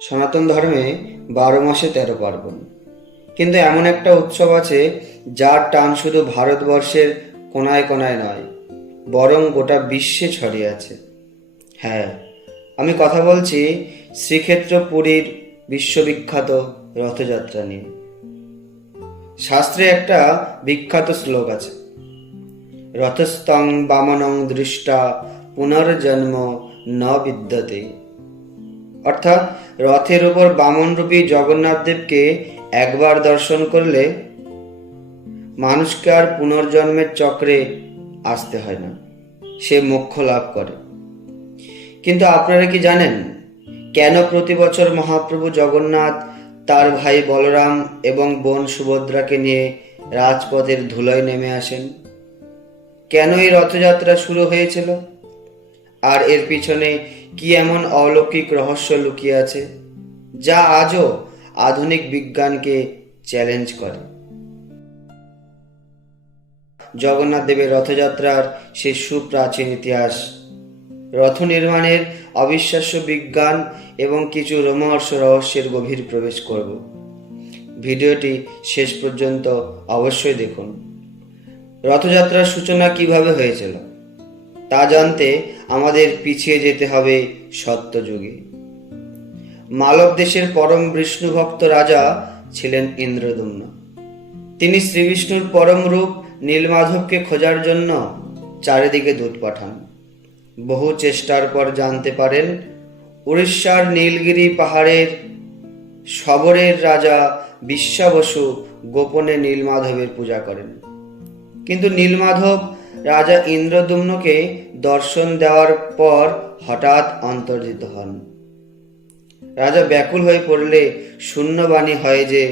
সনাতন ধর্মে 12 মাসে 13 পার্বণ, কিন্তু এমন একটা উৎসব আছে যার টান শুধু ভারতবর্ষের কোনায় কোনায় নয়, বরং গোটা বিশ্বে ছড়িয়ে আছে। হ্যাঁ, আমি কথা বলছি শ্রীক্ষেত্র পুরীর বিশ্ববিখ্যাত রথযাত্রা নিয়ে। শাস্ত্রে একটা বিখ্যাত শ্লোক আছে, রথস্থং বামনং দৃষ্টা পুনর্জন্ম ন বিদ্যতে। অর্থাৎ রথের উপর বামনরূপী জগন্নাথ দেবকে একবার দর্শন করলে মানুষকে আর পুনর্জন্মের চক্রে আসতে হয় না, সে মোক্ষ লাভ করে। কিন্তু আপনারা কি জানেন কেন প্রতি বছর মহাপ্রভু জগন্নাথ তার ভাই বলরাম এবং বোন সুভদ্রাকে নিয়ে রাজপথের ধুলোয় নেমে আসেন? কেন এই রথযাত্রা শুরু হয়েছিল, আর এর পিছনে কি এমন অলৌকিক রহস্য লুকিয়ে আছে যা আজও আধুনিক বিজ্ঞানকে চ্যালেঞ্জ করে? জগন্নাথ দেবের রথযাত্রার সে সুপ্রাচীন ইতিহাস, রথ নির্মাণের অবিশ্বাস্য বিজ্ঞান এবং কিছু রোমহর্ষ রহস্যের গভীর প্রবেশ করব। ভিডিওটি শেষ পর্যন্ত অবশ্যই দেখুন। রথযাত্রার সূচনা কিভাবে হয়েছিল তা জানতে আমাদের পিছিয়ে যেতে হবে সত্যযুগে। মালব দেশের পরম বিষ্ণু ভক্ত রাজা ছিলেন ইন্দ্রদুম্ন। তিনি শ্রীবিষ্ণুর পরম রূপ নীলমাধবকে খোঁজার জন্য চারিদিকে দূত পাঠান। বহু চেষ্টার পর জানতে পারেন উড়িষ্যার নীলগিরি পাহাড়ের শবরের রাজা বিশ্বাবসু গোপনে নীলমাধবের পূজা করেন। কিন্তু নীলমাধব রাজা ইন্দ্রদুম্নকে দর্শন দেওয়ার পর হঠাৎ অন্তর্হিত হন। রাজা ব্যাকুল হয়ে পড়লে শূন্যবাণী হয় যে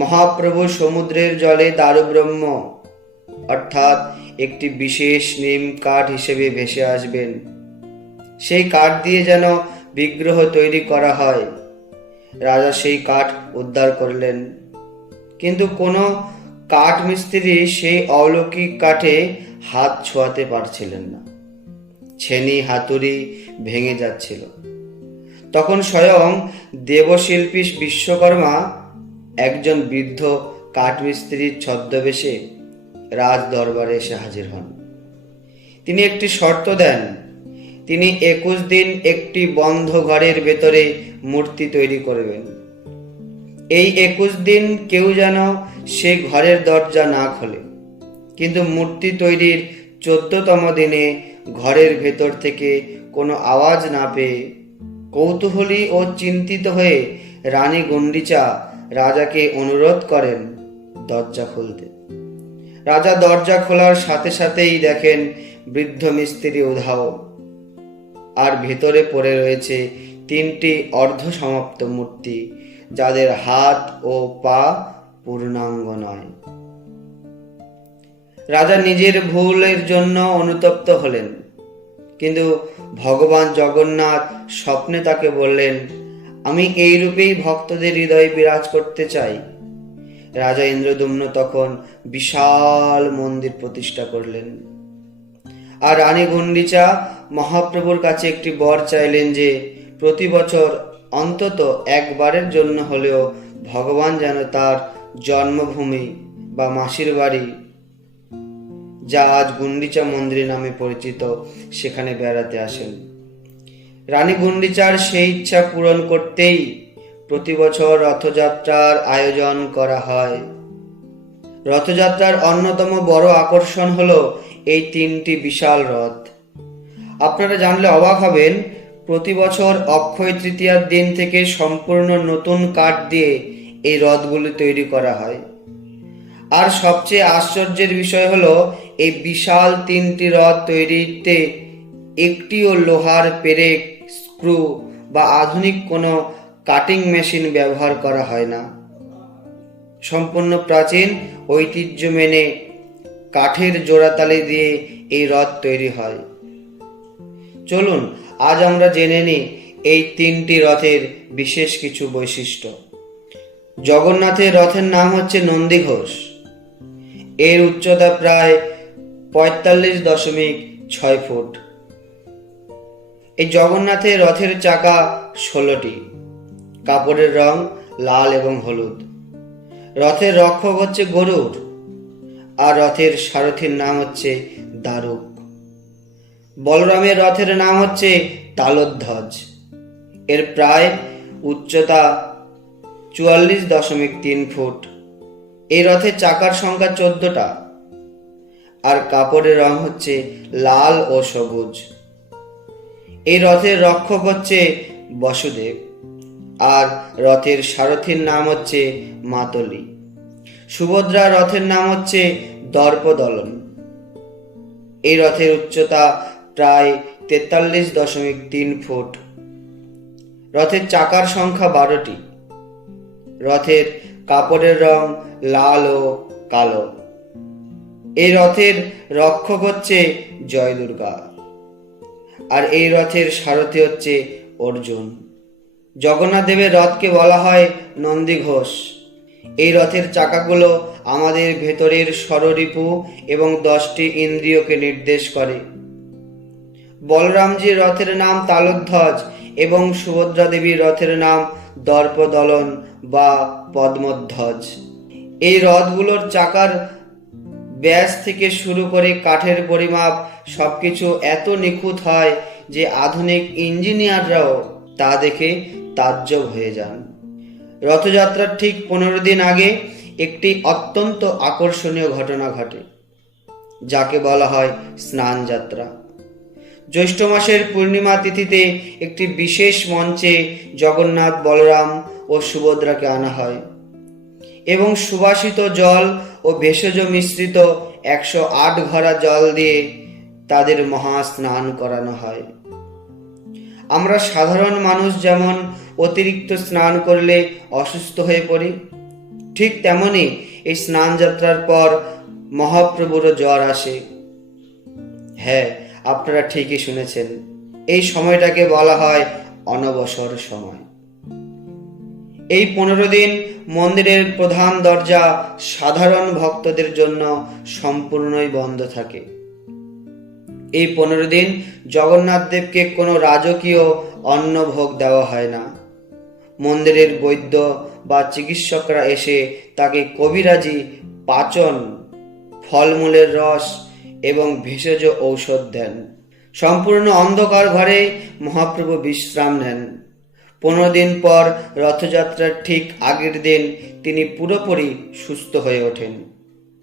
মহাপ্রভু সমুদ্রের জলে দারুব্রহ্ম অর্থাৎ একটি বিশেষ নিম কাঠ হিসেবে ভেসে আসবেন। সেই কাঠ দিয়ে যেন বিগ্রহ তৈরি করা হয়। রাজা সেই কাঠ উদ্ধার করলেন, কিন্তু কোনো কাঠ মিস্ত্রি সেই অলৌকিক কাঠে হাত ছোঁয়াতে পারছিলেন না। ছেনি হাতুড়ি ভেঙে যাচ্ছিল। তখন স্বয়ং দেবশিল্পী বিশ্বকর্মা একজন বৃদ্ধ কাঠমিস্ত্রির ছদ্মবেশে রাজ দরবারে এসে হাজির হন। তিনি একটি শর্ত দেন, তিনি 21 দিন একটি বন্ধ ঘরের ভেতরে মূর্তি তৈরি করবেন। এই 21 দিন কেউ যেন সেই ঘরের দরজা না খোলে। কিন্তু মূর্তি তৈরির 14তম দিনে ঘরের ভেতর থেকে কোনো আওয়াজ না পেয়ে কৌতূহলী ও চিন্তিত হয়ে রানী গুন্ডিচা রাজাকে অনুরোধ করেন দরজা খুলতে। রাজা দরজা খোলার সাথে সাথেই দেখেন বৃদ্ধ মিস্ত্রি উধাও, আর ভেতরে পড়ে রয়েছে 3টি অর্ধসমাপ্ত মূর্তি, যাদের হাত ও পা পূর্ণাঙ্গ নয়। রাজা নিজের ভুলের জন্য অনুতপ্ত হলেন, কিন্তু ভগবান জগন্নাথ স্বপ্নে তাকে বললেন, আমি এই রূপেই ভক্তদের হৃদয়ে বিরাজ করতে চাই। রাজা ইন্দ্রদুম্ন তখন বিশাল মন্দির প্রতিষ্ঠা করলেন, আর রানী গুন্ডিচা মহাপ্রভুর কাছে একটি বর চাইলেন যে প্রতি বছর অন্তত একবারের জন্য হলেও ভগবান যেন তার জন্মভূমি বা মাসির বাড়ি, যা আজ গুন্ডিচা মন্দির নামে পরিচিত, সেখানে বেড়াতে আসেন। রানী গুন্ডিচার সেই ইচ্ছা পূরণ করতেই প্রতি বছর রথযাত্রার আয়োজন করা হয়। রথযাত্রার অন্যতম বড় আকর্ষণ হলো এই 3টি বিশাল রথ। আপনারা জানলে অবাক হবেন, প্রতি বছর অক্ষয় তৃতীয়ার দিন থেকে সম্পূর্ণ নতুন কাঠ দিয়ে এই রথগুলি তৈরি করা হয়। আর সবচেয়ে আশ্চর্যের বিষয় হলো এই বিশাল 3টি রথ তৈরিতে একটিও লোহার পেরেক, স্ক্রু বা আধুনিক কোনো কাটিং মেশিন ব্যবহার করা হয় না। সম্পূর্ণ প্রাচীন ঐতিহ্য মেনে কাঠের জোড়াতালি দিয়ে এই রথ তৈরি হয়। চলুন আজ আমরা জেনে নিই এই 3টি রথের বিশেষ কিছু বৈশিষ্ট্য। জগন্নাথের রথের নাম হচ্ছে নন্দীঘোষ। এর উচ্চতা প্রায় 45.6 ফুট। এই জগন্নাথের রথের চাকা 16টি। কাপড়ের রং লাল এবং হলুদ। রথের রক্ষক হচ্ছে গরুড়, আর রথের সারথীর নাম হচ্ছে দারুক। বলরামের রথের নাম হচ্ছে তালধ্বজ। এর প্রায় উচ্চতা 44.3 ফুট। এই রথের চাকার সংখ্যা 14টা, আর কাপড়ের রং হচ্ছে লাল ও সবুজ। এই রথের রক্ষক হচ্ছে বসুদেব, আর রথের সারথীর নাম হচ্ছে মাতলি। সুভদ্রা রথের নাম হচ্ছে দর্পদলন। এই রথের উচ্চতা প্রায় 43.3 ফুট। রথের চাকার সংখ্যা 12টি। রথের কাপড়ের রং লাল ও কালো। এই রথের রক্ষক হচ্ছে জয় দুর্গা, আর এই রথের সারথি হচ্ছে অর্জুন। জগন্নাথ দেবের রথকে বলা হয় নন্দী ঘোষ। এই রথের চাকাগুলো আমাদের ভেতরের ষড়রিপু এবং 10টি ইন্দ্রিয়কে নির্দেশ করে। বলরামজির রথের নাম তালধ্বজ এবং সুভদ্রা দেবীর রথের নাম দর্পদলন বা পদ্মধ্বজ। এই রথগুলোর চাকার ব্যাস থেকে শুরু করে কাঠের পরিমাপ সবকিছু এত নিখুঁত হয় যে আধুনিক ইঞ্জিনিয়াররাও তা দেখে তাজ্জব হয়ে যান। রথযাত্রার ঠিক 15 দিন আগে একটি অত্যন্ত আকর্ষণীয় ঘটনা ঘটে, যাকে বলা হয় স্নান যাত্রা। জ্যৈষ্ঠ মাসের পূর্ণিমা তিথিতে একটি বিশেষ মঞ্চে জগন্নাথ, বলরাম ও সুভদ্রাকে আনা হয় এবং সুবাসিত জল ও ভেষজ মিশ্রিত 108 ঘড়া জল দিয়ে তাদের মহা স্নান করানো হয়। আমরা সাধারণ মানুষ যেমন অতিরিক্ত স্নান করলে অসুস্থ হয়ে পড়ি, ঠিক তেমনি এই স্নান যাত্রার পর মহাপ্রভুরও জ্বর আসে। হ্যাঁ, আপনারা ঠিকই শুনেছেন, এই সময়টাকে বলা হয় অনবসর সময়। এই 15 দিন মন্দিরের প্রধান দরজা সাধারণ ভক্তদের জন্য সম্পূর্ণই বন্ধ থাকে। এই 15 দিন জগন্নাথ দেবকে কোনো রাজকীয় অন্নভোগ দেওয়া হয় না। মন্দিরের বৈদ্য বা চিকিৎসকরা এসে তাকে কবিরাজি, পাচন, ফলমূলের রস এবং ভেষজ ঔষধ দেন। সম্পূর্ণ অন্ধকার ঘরে মহাপ্রভু বিশ্রাম নেন। 15 দিন পর রথযাত্রার ঠিক আগের দিন তিনি পুরোপুরি সুস্থ হয়ে ওঠেন,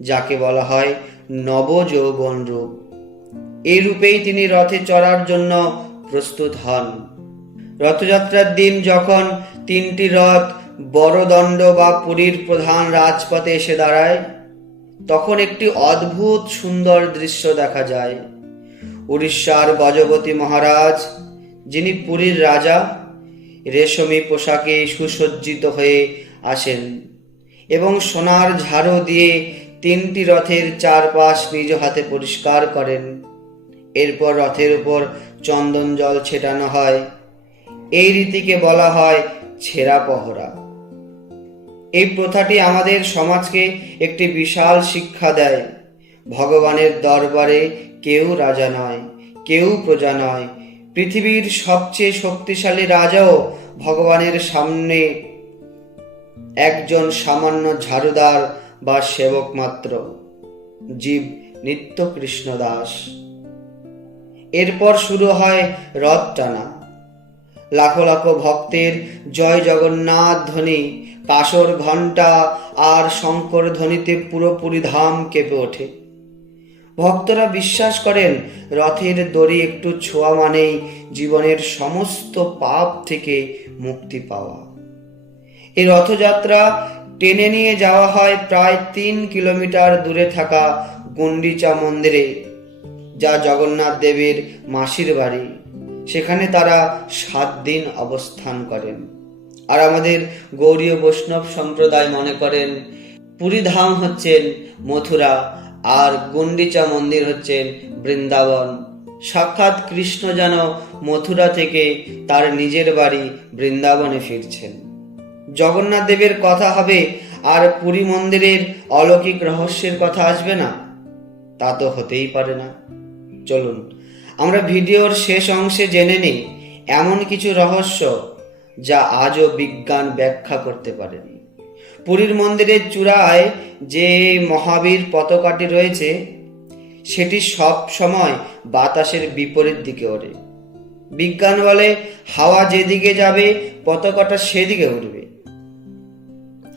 যাকে বলা হয় নবযৌবন রূপ। এই রূপেই তিনি রথে চড়ার জন্য প্রস্তুত হন। রথযাত্রার দিন যখন 3টি রথ বড়দণ্ড বা পুরীর প্রধান রাজপথে এসে দাঁড়ায়, তখন একটি অদ্ভুত সুন্দর দৃশ্য দেখা যায়। উড়িষ্যার গজপতি মহারাজ, যিনি পুরীর রাজা, রেশমি পোশাকে সুসজ্জিত হয়ে আসেন এবং সোনার ঝাড়ু দিয়ে 3টি রথের চারপাশ নিজ হাতে পরিষ্কার করেন। এরপর রথের উপর চন্দন জল ছেটানো হয়। এই রীতিকে বলা হয় ছেঁড়া পহরা। এই প্রথাটি আমাদের সমাজকে একটি বিশাল শিক্ষা দেয়। ভগবানের দরবারে কেউ রাজা নয়, কেউ প্রজা নয়। পৃথিবীর সবচেয়ে শক্তিশালী রাজাও ভগবানের সামনে একজন সামান্য ঝাড়ুদার বা সেবক মাত্র। জীব নিত্য কৃষ্ণদাস। এরপর শুরু হয় রথ টানা। লাখো লাখো ভক্তের জয় জগন্নাথ ধ্বনি, কাসর, ঘণ্টা আর শঙ্কর ধ্বনিতে পুরোপুরি ধাম কেঁপে ওঠে। ভক্তরা বিশ্বাস করেন রথের দড়ি একটু ছোঁয়া মানেই জীবনের সমস্ত পাপ থেকে মুক্তি পাওয়া। এই রথযাত্রা টেনে নিয়ে যাওয়া হয় প্রায় 3 কিলোমিটার দূরে থাকা গুন্ডিচা মন্দিরে, যা জগন্নাথ দেবের মাসির বাড়ি। সেখানে তারা 7 দিন অবস্থান করেন। আর আমাদের গৌড়ীয় বৈষ্ণব সম্প্রদায় মনে করেন পুরী ধাম হচ্ছেন মথুরা আর গুন্ডিচা মন্দির হচ্ছেন বৃন্দাবন। সাক্ষাৎ কৃষ্ণ যেন মথুরা থেকে তার নিজের বাড়ি বৃন্দাবনে ফিরছেন। জগন্নাথ দেবের কথা হবে আর পুরী মন্দিরের অলৌকিক রহস্যের কথা আসবে না? তা তো হতেই পারে না। চলুন আমরা ভিডিওর শেষ অংশে জেনে নিই এমন কিছু রহস্য যা আজও বিজ্ঞান ব্যাখ্যা করতে পারেনি। পুরীর মন্দিরের চূড়ায় যে মহাবীর পতাকাটি রয়েছে সেটি সব সময় বাতাসের বিপরীত দিকে ওড়ে। বিজ্ঞান বলে হাওয়া যেদিকে যাবে পতাকাটা সেদিকে উঠবে,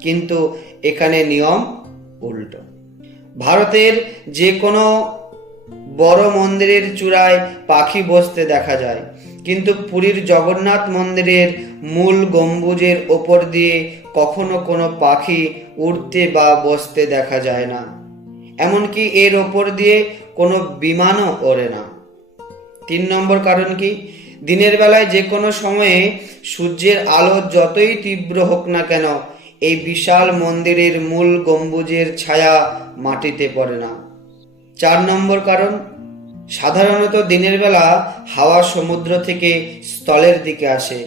কিন্তু এখানে নিয়ম উল্টো। ভারতের যে কোনো বড় মন্দিরের চূড়ায় পাখি বসতে দেখা যায়, কিন্তু পুরীর জগন্নাথ মন্দিরের মূল গম্বুজের ওপর দিয়ে কখনো কোনো পাখি উড়তে বা বসতে দেখা যায় না। এমনকি এর ওপর দিয়ে কোনো বিমানও ওড়ে না। 3 নম্বর কারণ কি? দিনের বেলায় যে কোনো সময়ে সূর্যের আলো যতই তীব্র হোক না কেন, এই বিশাল মন্দিরের মূল গম্বুজের ছায়া মাটিতে পড়ে না। 4 নম্বর কারণ, সাধারণত দিনের বেলা হাওয়া সমুদ্র থেকে স্থলের দিকে আসে,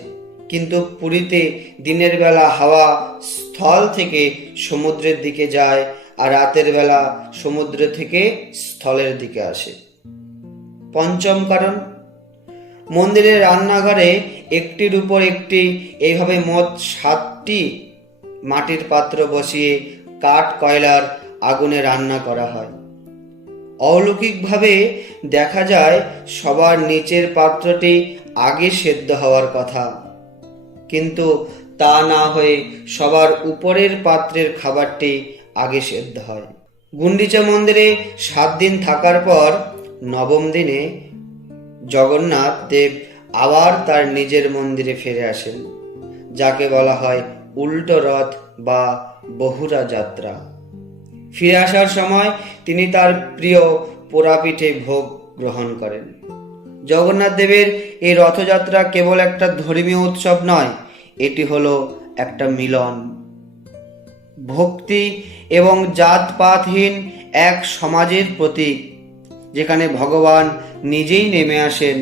কিন্তু পুরীতে দিনের বেলা হাওয়া স্থল থেকে সমুদ্রের দিকে যায়, আর রাতের বেলা সমুদ্র থেকে স্থলের দিকে আসে। 5ম কারণ, মন্দিরের রান্নাঘরে একটির উপর একটি এইভাবে মোট 7টি মাটির পাত্র বসিয়ে কাঠ কয়লার আগুনে রান্না করা হয়। অলৌকিকভাবে দেখা যায় সবার নিচের পাত্রটি আগে সেদ্ধ হওয়ার কথা, কিন্তু তা না হয়ে সবার উপরের পাত্রের খাবারটি আগে সেদ্ধ হয়। গুন্ডিচা মন্দিরে 7 দিন থাকার পর 9ম দিনে জগন্নাথ দেব আবার তার নিজের মন্দিরে ফিরে আসেন, যাকে বলা হয় উল্টো রথ বা বহুরা যাত্রা। ফিরে আসার সময় তিনি তার প্রিয় পোড়া পিঠে ভোগ গ্রহণ করেন। জগন্নাথ দেবের এই রথযাত্রা কেবল একটা ধর্মীয় উৎসব নয়, এটি হলো একটা মিলন, ভক্তি এবং জাতপাতহীন এক সমাজের প্রতীক, যেখানে ভগবান নিজেই নেমে আসেন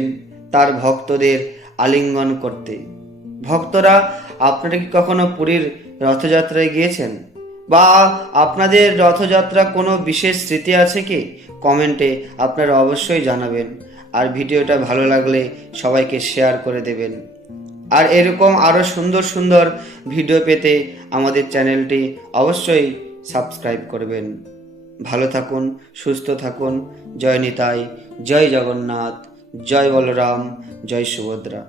তার ভক্তদের আলিঙ্গন করতে। ভক্তরা, আপনারা কি কখনো পুরীর রথযাত্রায় গিয়েছেন? বা আপনাদের রথযাত্রা কোনো বিশেষ স্মৃতি আছে কি? কমেন্টে আপনারা অবশ্যই জানাবেন। আর ভিডিওটা ভালো লাগলে সবাইকে শেয়ার করে দেবেন। আর এরকম আরও সুন্দর সুন্দর ভিডিও পেতে আমাদের চ্যানেলটি অবশ্যই সাবস্ক্রাইব করবেন। ভালো থাকুন, সুস্থ থাকুন। জয় নিতাই, জয় জগন্নাথ, জয় বলরাম, জয় সুভদ্রা।